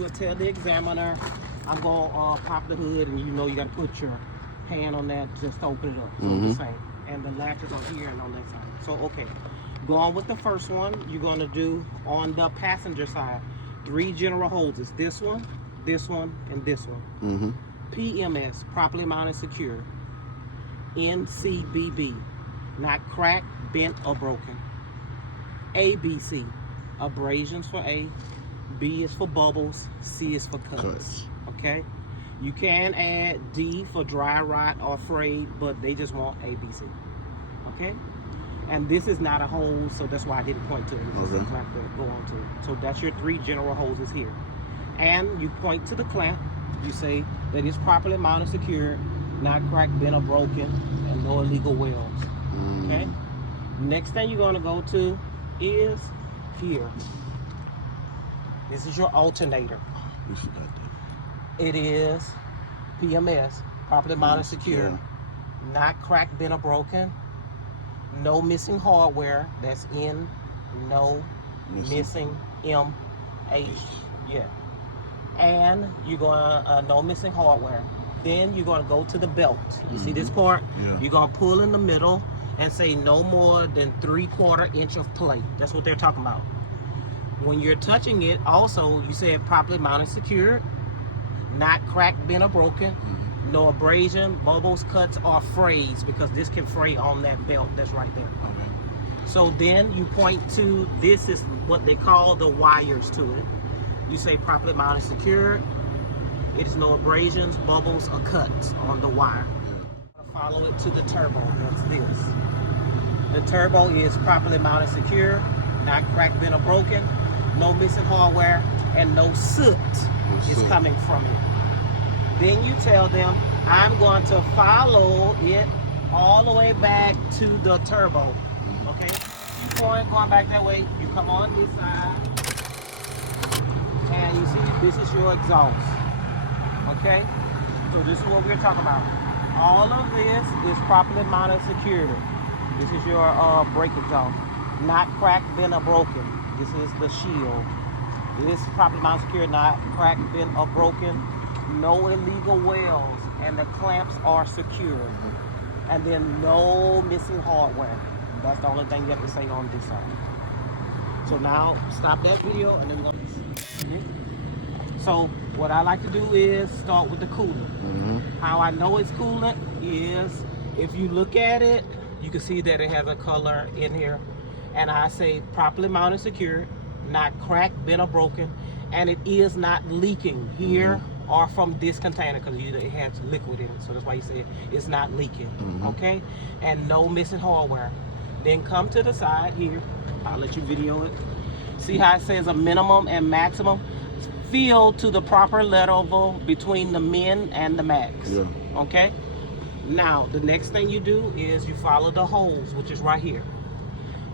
You tell the examiner, I'm going to pop the hood, and you know you got to put your hand on that just to open it up. So the same. And the latches are here and on that side. So, okay. Going with the first one, you're going to do on the passenger side, 3 general hoses. This one, and this one. PMS, properly mounted secure. NCBB, not cracked, bent, or broken. ABC, abrasions for A. B is for bubbles. C is for cuts. Okay? You can add D for dry rot or frayed, but they just want ABC. Okay? And this is not a hose, so that's why I didn't point to it. This is a clamp to go on to it. So that's your 3 general hoses here. And you point to the clamp. You say that it's properly mounted, secured, not cracked, bent, or broken, and no illegal welds. Okay? Next thing you're going to go to is here. This is your alternator. It is PMS, properly mounted, secure, not cracked, bent, or broken, no missing hardware. That's N, no missing M, H, yeah. And you're gonna no missing hardware. Then you're gonna go to the belt. You see this part? You're gonna pull in the middle and say no more than 3/4 inch of plate. That's what they're talking about. When you're touching it, also you said properly mounted, secured, not cracked, bent, or broken, no abrasion, bubbles, cuts, or frays, because this can fray on that belt that's right there. So then you point to, this is what they call the wires to it. You say properly mounted, secured. It is no abrasions, bubbles, or cuts on the wire. Follow it to the turbo. That's this. The turbo is properly mounted, secure, not cracked, bent, or broken, no missing hardware, and no soot is coming from it. Then you tell them, I'm going to follow it all the way back to the turbo. Okay? Keep going back that way. You come on this side. And you see, this is your exhaust. Okay? So this is what we're talking about. All of this is properly mounted, secured. This is your brake exhaust. Not cracked, bent, or broken. This is the shield. This is properly mounted, secured, not cracked, bent, or broken. No illegal welds, and the clamps are secure. And then no missing hardware. That's the only thing you have to say on this side. So now stop that video and then we're going to. So what I like to do is start with the coolant. How I know it's coolant is if you look at it, you can see that it has a color in here. And I say properly mounted, secure, not cracked, bent, or broken, and it is not leaking here or from this container, because it has liquid in it. So that's why you say it's not leaking. Okay? And no missing hardware. Then come to the side here. I'll let you video it. See how it says a minimum and maximum? Fill to the proper level between the min and the max. Okay? Now, the next thing you do is you follow the holes, which is right here.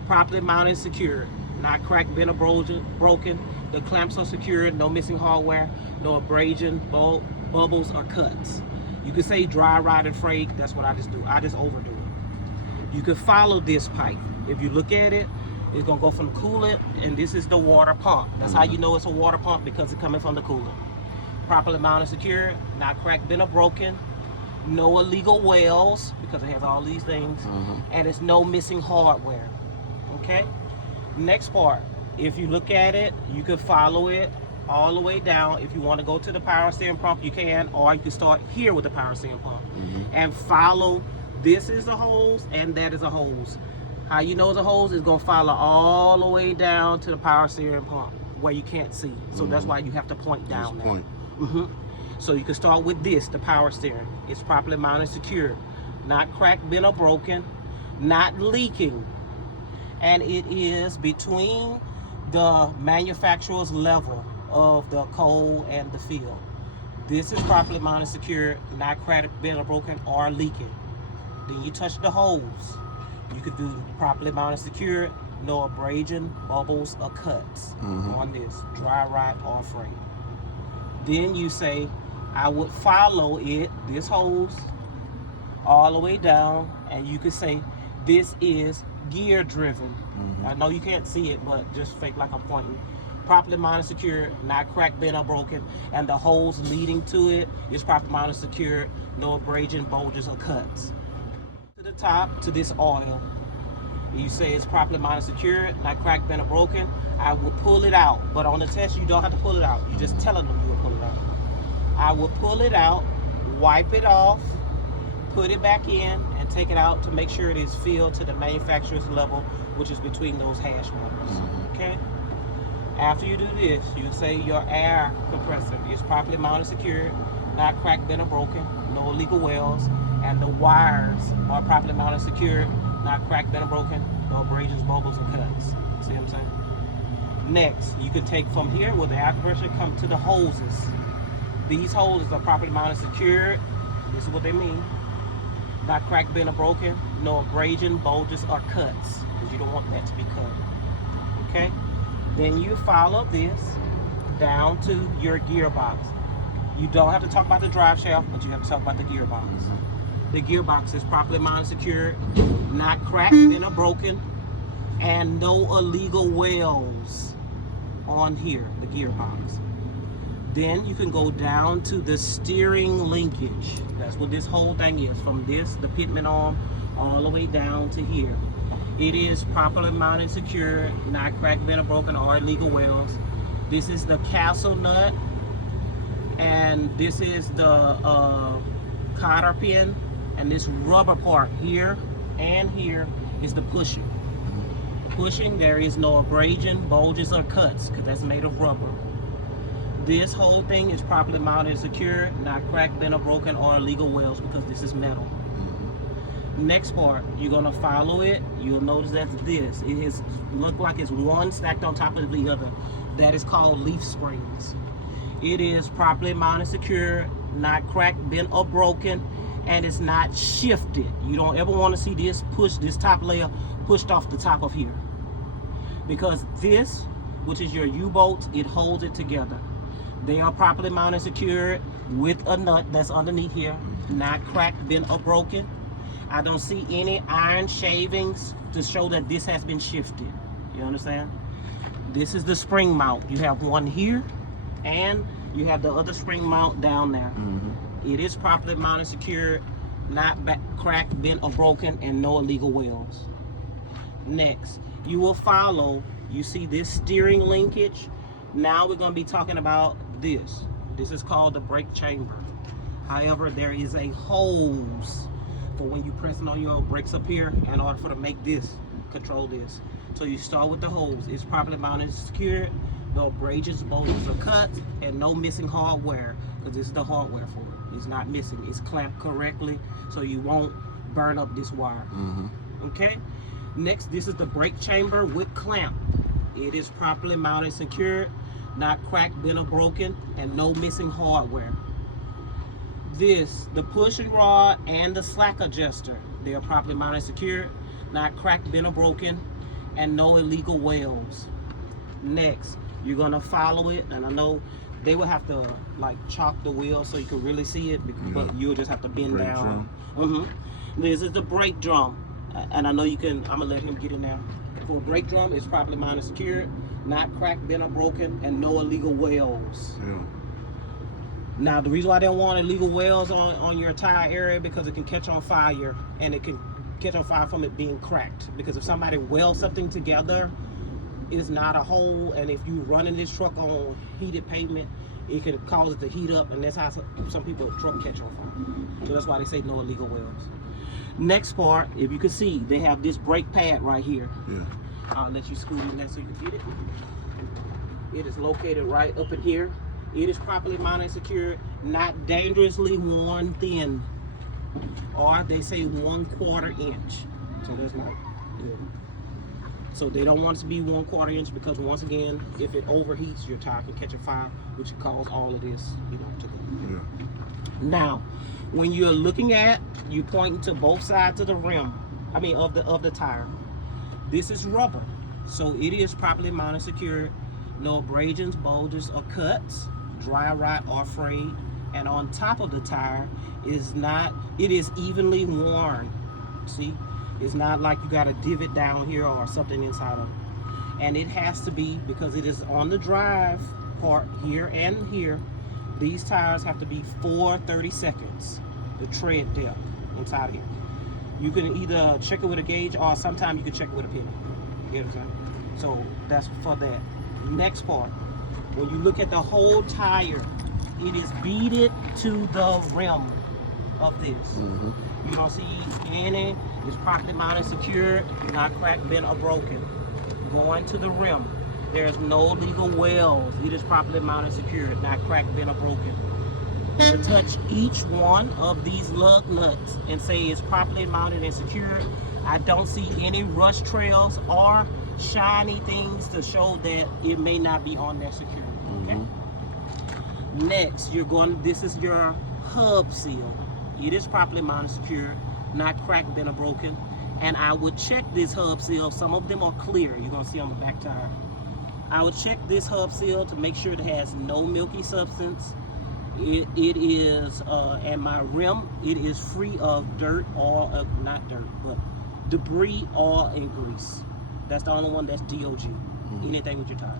Properly mounted, secured, not cracked, bent, or broken. The clamps are secured, no missing hardware, no abrasion, bubbles, or cuts. You can say dry, rotted, frayed. That's what I just do. I just overdo it. You can follow this pipe. If you look at it, it's gonna go from the coolant, and this is the water pump. That's how you know it's a water pump, because it's coming from the coolant. Properly mounted, secured, not cracked, bent, or broken. No illegal welds, because it has all these things, and it's no missing hardware. Okay? Next part, if you look at it, you can follow it all the way down. If you want to go to the power steering pump, you can, or you can start here with the power steering pump and follow. This is a hose and that is a hose. How you know it's a hose is going to follow all the way down to the power steering pump where you can't see. So that's why you have to point down there. So you can start with this, the power steering. It's properly mounted, secure, not cracked, bent, or broken, not leaking. And it is between the manufacturer's level of the coal and the field. This is properly mounted, secure, not cracked, bent, or broken, or leaking. Then you touch the hose. You could do properly mounted, secure, no abrasion, bubbles, or cuts on this, dry rot or fray. Then you say, I would follow it, this hose, all the way down, and you could say, this is gear driven. I know you can't see it, but just fake like I'm pointing. properly mounted, secured, not cracked, bent, or broken, and the holes leading to it is properly mounted, secured, no abrasion, bulges, or cuts. To the top, to this oil, you say it's properly mounted, secured, not cracked, bent, or broken. I will pull it out, but on the test you don't have to pull it out. You're just telling them you will pull it out. I will pull it out, wipe it off, put it back in, and take it out to make sure it is filled to the manufacturer's level, which is between those hash marks. Okay? After you do this, you say your air compressor is properly mounted, secured, not cracked, bent, or broken, no illegal welds, and the wires are properly mounted, secured, not cracked, bent, or broken, no abrasions, bulges, or cuts. See what I'm saying? Next, you can take from here where the air compressor come to the hoses. These hoses are properly mounted, secured. This is what they mean. Not cracked, bent, or broken, no abrasion, bulges, or cuts, because you don't want that to be cut. Okay? Then you follow this down to your gearbox. You don't have to talk about the drive shaft, but you have to talk about the gearbox. The gearbox is properly mounted, secured, not cracked, bent, or broken, and no illegal welds on here, the gearbox. Then you can go down to the steering linkage. That's what this whole thing is, from this, the pitman arm, all the way down to here. It is properly mounted, secured, not cracked, bent, or broken, or illegal welds. This is the castle nut, and this is the cotter pin, and this rubber part here and here is the pushing. Pushing, there is no abrasion, bulges, or cuts, because that's made of rubber. This whole thing is properly mounted and secured, not cracked, bent, or broken, or illegal welds, because this is metal. Next part, you're gonna follow it. You'll notice that this, it is look like it's one stacked on top of the other. That is called leaf springs. It is properly mounted, secured, not cracked, bent, or broken, and it's not shifted. You don't ever want to see this this top layer pushed off the top of here, because this, which is your U-bolt, it holds it together. They are properly mounted, secured, with a nut that's underneath here, not cracked, bent, or broken. I don't see any iron shavings to show that this has been shifted. You understand? This is the spring mount. You have one here, and you have the other spring mount down there. It is properly mounted, secured, not cracked, bent, or broken, and no illegal welds. Next, you will follow, you see this steering linkage. Now we're going to be talking about this. This is called the brake chamber. However, there is a hose for when you pressing on your brakes up here in order for to make this, control this. So you start with the hose. It's properly mounted, secured, no abrasions, bulges, or cuts, and no missing hardware, because this is the hardware for it. It's not missing. It's clamped correctly, so you won't burn up this wire. Okay? Next, this is the brake chamber with clamp. It is properly mounted, secured, not cracked, bent, or broken, and no missing hardware. This, the pushing rod and the slack adjuster, they are properly mounted, secured, not cracked, bent, or broken, and no illegal welds. Next, you're gonna follow it, and I know they will have to like chalk the wheel so you can really see it, but you'll just have to bend brake down. This is the brake drum, and I know you can. I'm gonna let him get in there. For a brake drum, it's properly mounted, secured, not cracked, bent, or broken, and no illegal welds. Now, the reason why they don't want illegal welds on your tire area, because it can catch on fire, and it can catch on fire from it being cracked. Because if somebody welds something together, it's not a hole, and if you running this truck on heated pavement, it can cause it to heat up, and that's how some people's truck catch on fire. So that's why they say no illegal welds. Next part, if you can see, they have this brake pad right here. I'll let you scoot in there so you can get it. It is located right up in here. It is properly mounted and secured, not dangerously worn thin, or they say 1/4 inch. So that's not good. So they don't want it to be 1/4 inch, because once again, if it overheats, your tire can catch a fire, which can cause all of this, you know, to go. Now, when you're looking at, you pointing to both sides of the rim, I mean of the tire. This is rubber, so it is properly mounted, secured, no abrasions, bulges, or cuts, dry rot, or frayed. And on top of the tire is not, it is evenly worn. See, it's not like you got a divot down here or something inside of it. And it has to be, because it is on the drive part here and here, these tires have to be 4/32, the tread depth inside here. You can either check it with a gauge, or sometimes you can check it with a penny. You know what I'm saying? So that's for that. Next part, when you look at the whole tire, it is beaded to the rim of this. You don't see any, it's properly mounted, secured, not cracked, bent, or broken. Going to the rim, there's no legal wells. It is properly mounted, secured, not cracked, bent, or broken. To touch each one of these lug nuts and say it's properly mounted and secured, I don't see any rust trails or shiny things to show that it may not be on there secure. Okay. Next, this is your hub seal. It is properly mounted, secured, not cracked, bent, or broken. And I would check this hub seal. Some of them are clear. You're gonna see on the back tire. I would check this hub seal to make sure it has no milky substance. It is, and my rim, it is free of dirt, or not dirt, but debris, oil, and grease. That's the only one that's DOG. Anything with your tires.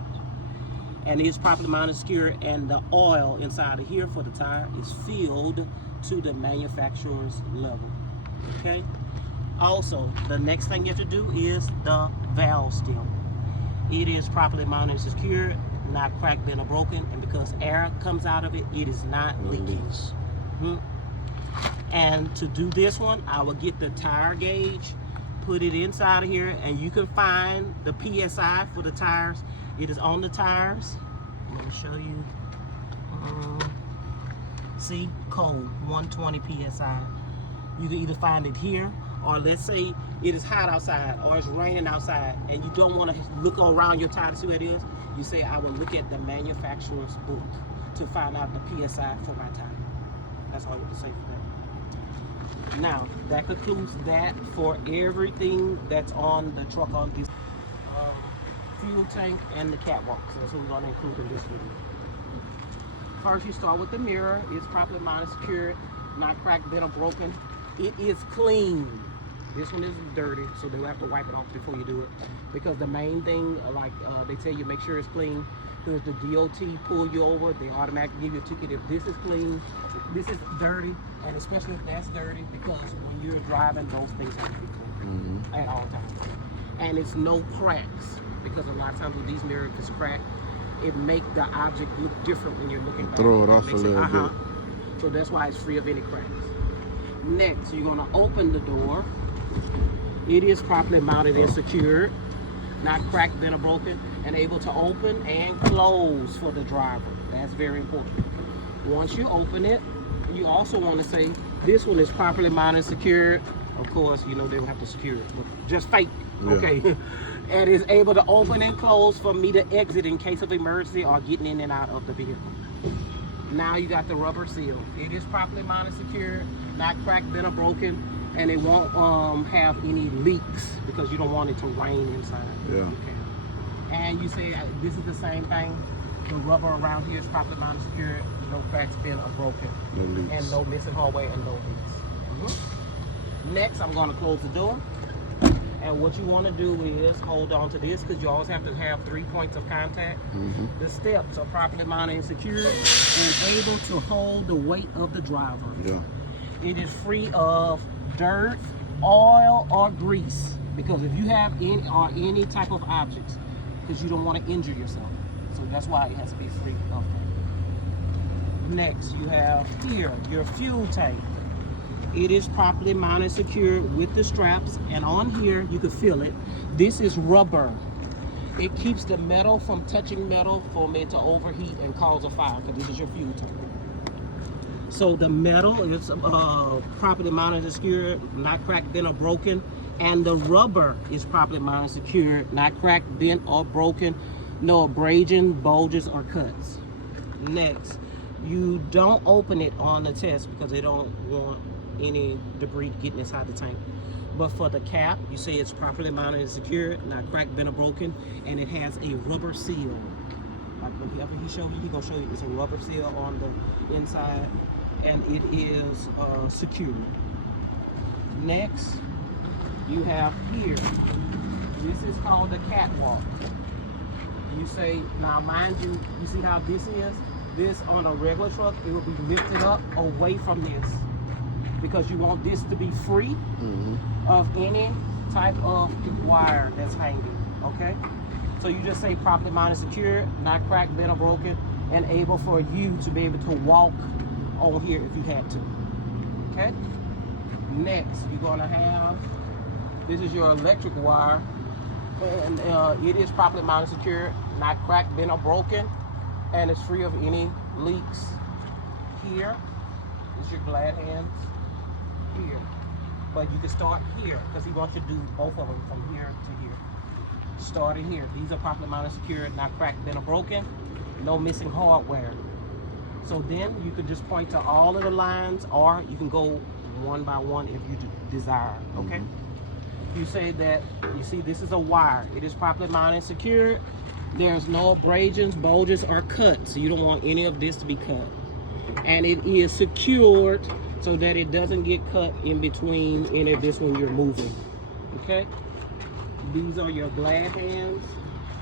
And it's properly mounted, secure, and the oil inside of here for the tire is filled to the manufacturer's level. Okay. Also, the next thing you have to do is the valve stem. It is properly mounted and secured, not cracked, bent, or broken, and because air comes out of it, it is not leaking. And to do this one, I will get the tire gauge, put it inside of here, and you can find the PSI for the tires. It is on the tires. Let me show you. See, code 120 PSI. You can either find it here, or let's say it is hot outside or it's raining outside and you don't want to look around your tire to see what it is. You say, I will look at the manufacturer's book to find out the PSI for my tire. That's all you have to say for that. Now, that concludes that for everything that's on the truck, on this fuel tank and the catwalk. So that's what we're going to include in this video. First, you start with the mirror. It's properly mounted, secured, not cracked, bent, or broken. It is clean. This one is dirty, so they'll have to wipe it off before you do it. Because the main thing, they tell you make sure it's clean. Because the DOT pull you over, they automatically give you a ticket if this is clean. This is dirty, and especially if that's dirty, because when you're driving, those things have to be clean at all times. And it's no cracks, because a lot of times with these mirrors, if it's cracked, it make the object look different when you're looking back. Throw it off a little bit. So that's why it's free of any cracks. Next, you're going to open the door. It is properly mounted and secured, not cracked, bent, or broken, and able to open and close for the driver. That's very important. Once you open it, you also want to say this one is properly mounted and secured. Of course, you know they will have to secure it, but just fake, okay? And is able to open and close for me to exit in case of emergency or getting in and out of the vehicle. Now you got the rubber seal. It is properly mounted, secured, not cracked, bent, or broken, and it won't have any leaks because you don't want it to rain inside. Yeah. Okay. And you say this is the same thing. The rubber around here is properly mounted, secured, no cracks, bent, or broken, No leaks. and no missing hallway and no leaks. Next, I'm going to close the door. And what you want to do is hold on to this, because you always have to have 3 points of contact. The steps are properly mounted and secured and able to hold the weight of the driver. It is free of dirt, oil, or grease, because if you have any type of objects, because you don't want to injure yourself. So that's why it has to be free of that. Next, you have here your fuel tank. It is properly mounted, secured with the straps, and on here you can feel it. This is rubber. It keeps the metal from touching metal for it to overheat and cause a fire, because this is your fuel tank. So the metal is properly mounted and secured, not cracked, bent, or broken, and the rubber is properly mounted and secured, not cracked, bent, or broken, no abrasion, bulges, or cuts. Next, you don't open it on the test because they don't want any debris getting inside the tank. But for the cap, you say it's properly mounted and secured, not cracked, bent, or broken, and it has a rubber seal. Like whenever he show you, he gonna show you it's a rubber seal on the inside, and it is secured. Next, you have here, this is called the catwalk. You say, now mind you, you see how this is? This on a regular truck, it will be lifted up away from this because you want this to be free of any type of wire that's hanging, okay? So you just say properly mounted, secure, not cracked, bent, or broken, and able for you to be able to walk on here if you had to, okay? Next, you're gonna have, this is your electric wire, and it is properly mounted, secure, not cracked, bent, or broken, and it's free of any leaks. Here is your glad hands here, but you can start here because he wants you to do both of them from here to here. Starting here, these are properly mounted, secure, not cracked, bent, or broken, no missing hardware. So then you could just point to all of the lines, or you can go one by one if you desire, okay? You say that, you see this is a wire. It is properly mounted, secure. There's no abrasions, bulges, or cuts. So you don't want any of this to be cut. And it is secured so that it doesn't get cut in between any of this when you're moving, okay? These are your glad hands.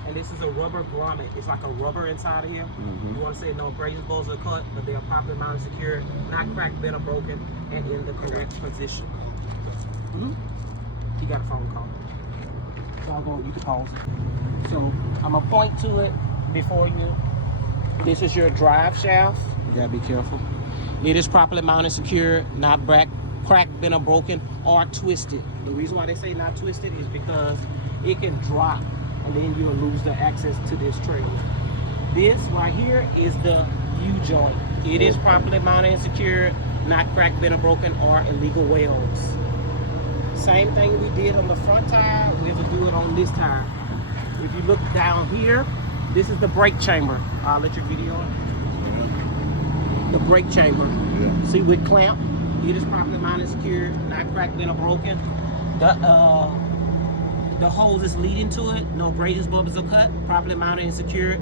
And this is a rubber grommet. It's like a rubber inside of here. You want to say no abrasions, bulges, or cut, but they are properly mounted, secure, not cracked, bent, or broken, and in the correct position. He got a phone call. So I'll go, you can pause it. So I'm gonna point to it before you. This is your drive shaft. You gotta be careful. It is properly mounted, secure, not cracked, bent, or broken, or twisted. The reason why they say not twisted is because it can drop and then you'll lose the access to this trailer. This right here is the U-joint. It is properly mounted and secured, not cracked, bent, or broken, or illegal welds. Same thing we did on the front tire, we have to do it on this tire. If you look down here, this is the brake chamber. I'll let your video on. The brake chamber. See, with clamp, it is properly mounted, secured, not cracked, bent, or broken. The hose is leading to it, no abrasions, bulges, or cut, properly mounted and secured,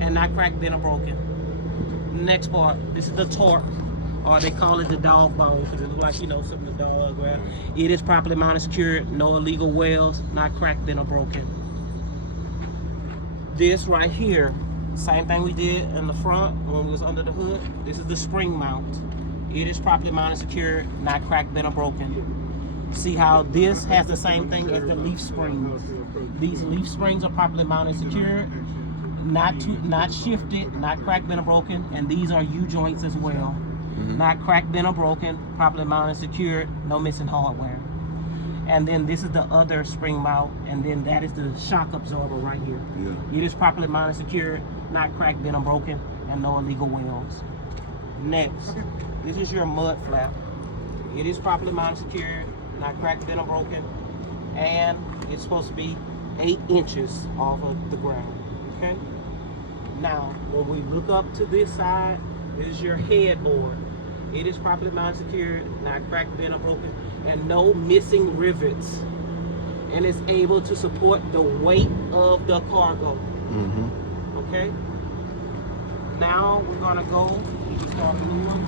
and not cracked, bent, or broken. Next part, this is the torque, or they call it the dog bone, because it looks like, you know, something the dog grab. It is properly mounted, secured, no illegal welds, not cracked, bent, or broken. This right here, same thing we did in the front when we was under the hood. This is the spring mount. It is properly mounted, secured, not cracked, bent, or broken. See how this has the same thing as the leaf springs. These leaf springs are properly mounted, secured, not shifted, not cracked, bent, or broken, and these are U-joints as well. Not cracked, bent, or broken, properly mounted, secured, no missing hardware. And then this is the other spring mount, and then that is the shock absorber right here. It is properly mounted, secured, not cracked, bent, or broken, and no illegal welds. Next, this is your mud flap. It is properly mounted, secured, not cracked, bent, or broken, and it's supposed to be 8 inches off of the ground, okay? Now, when we look up to this side, this is your headboard. It is properly mounted, secured, not cracked, bent, or broken, and no missing rivets. And it's able to support the weight of the cargo, okay? Now, we're gonna go, we can start moving.